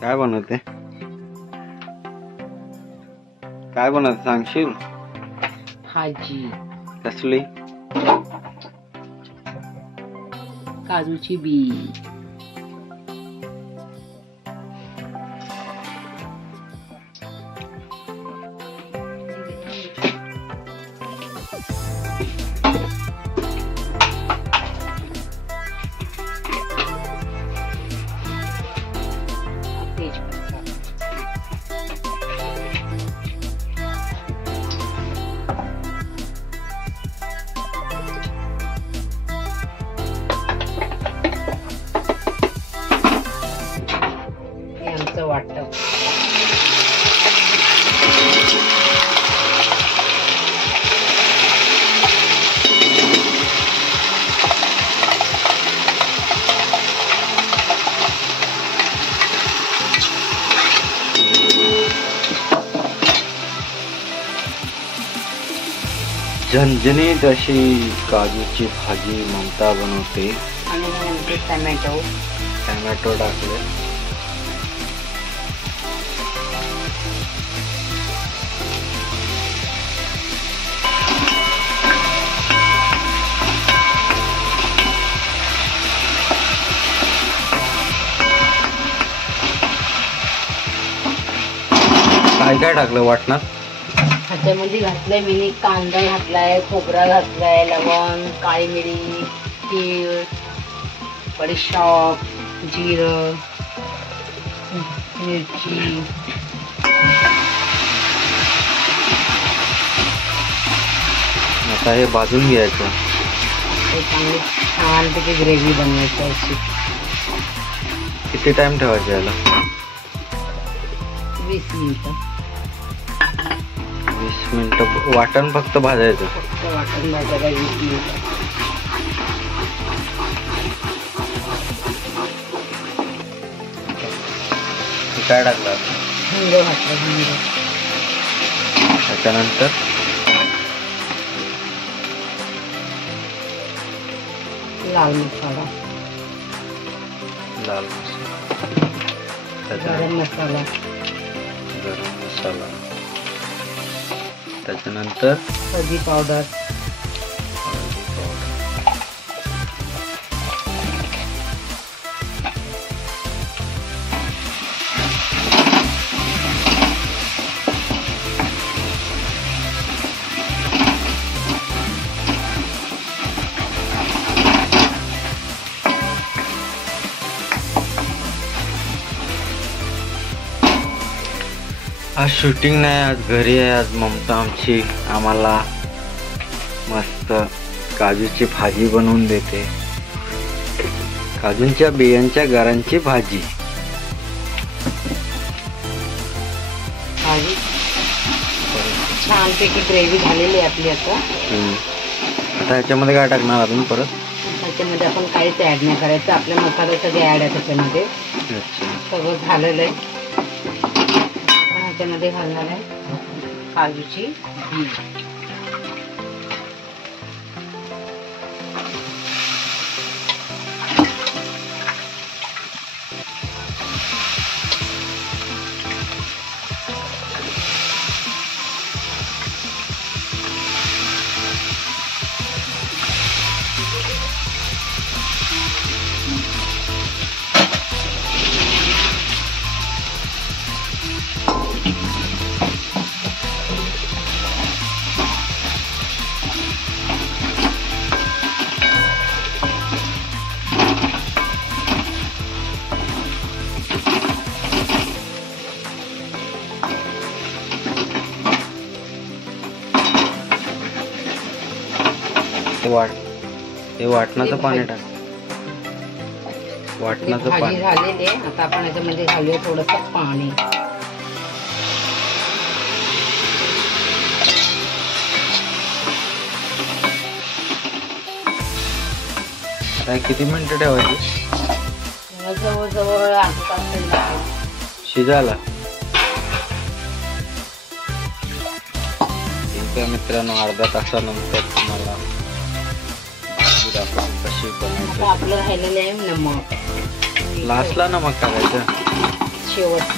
काय बनवते? काय बनवते सांगशील? भाजी कसली? काजूची बी. वाटतं झणझणीत अशी काजूची भाजी ममता बनवते. आणि टमॅटो टाकले. काय काय टाकलं वाटणार? ह्याच्यामध्ये घातलंय मी कांदा घातलाय, खोबरा घातलाय, लवंग, काळी मिरी, तीळ, बडीशेप, जिरं, मिरची. आता हे भाजून घ्यायचं. हे चांगली छानपैकी ग्रेव्ही बनवायची अशी. किती टाइम ठेवायचं याला? 20 मिनिटं. 20 मिनिटं वाटण फक्त भाजायचं. फक्त वाटण भाजायला 20 मिनिटं. काय टाकलं? हिंग घातलं. हिंग त्याच्यानंतर लाल मसाला, लाल मसाला, गरम मसाला, त्याच्यानंतर हळदी पावडर, आज शूटिंग नाही, आज घरी आहे. आज ममता आमची आम्हाला मस्त काजूची भाजी बनवून देते. काजूंच्या बियांच्या गरांची भाजी. भाजी छानपैकी ग्रेव्ही झालेली आहे आपली. आता ह्याच्यामध्ये काय टाकणार अजून परत? त्याच्यामध्ये आपण काहीच ॲड नाही करायचं. आपले मसाले सगळे ॲड आहे त्याच्यामध्ये. सगळं झालेलं आहे. त्याच्यामध्ये घालणार आहे काजूची बी. हे वाटणाचं पाणी टाक. वाटणाचं भाजी पाणी झालेली आहे. आता आपण याच्यामध्ये घालूया थोडंसं पाणी. किती मिनिटं ठेवायची? जवळजवळ अर्धा तास शिजायला. ठीक आहे मित्रांनो, अर्ध्या तासानंतर तुम्हाला भाजी दाखवून कशी बनवायची. आपलं राहिलेलं आहे नमक. लास्टला नमक टाकायचं. शेवटला.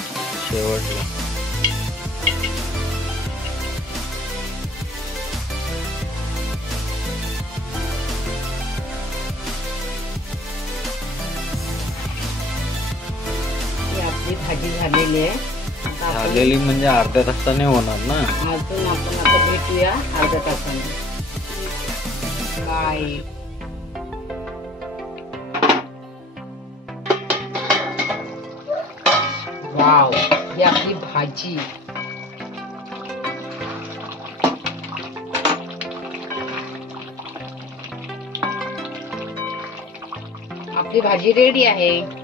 ही आपली भाजी झालेली आहे. आता आपण झालेली म्हणजे अर्ध्या तासाने होणार ना. अजून आपण आता भेटूया अर्ध्या तासाने. बाय. वाव, ही आपली भाजी. आपली भाजी रेडी आहे.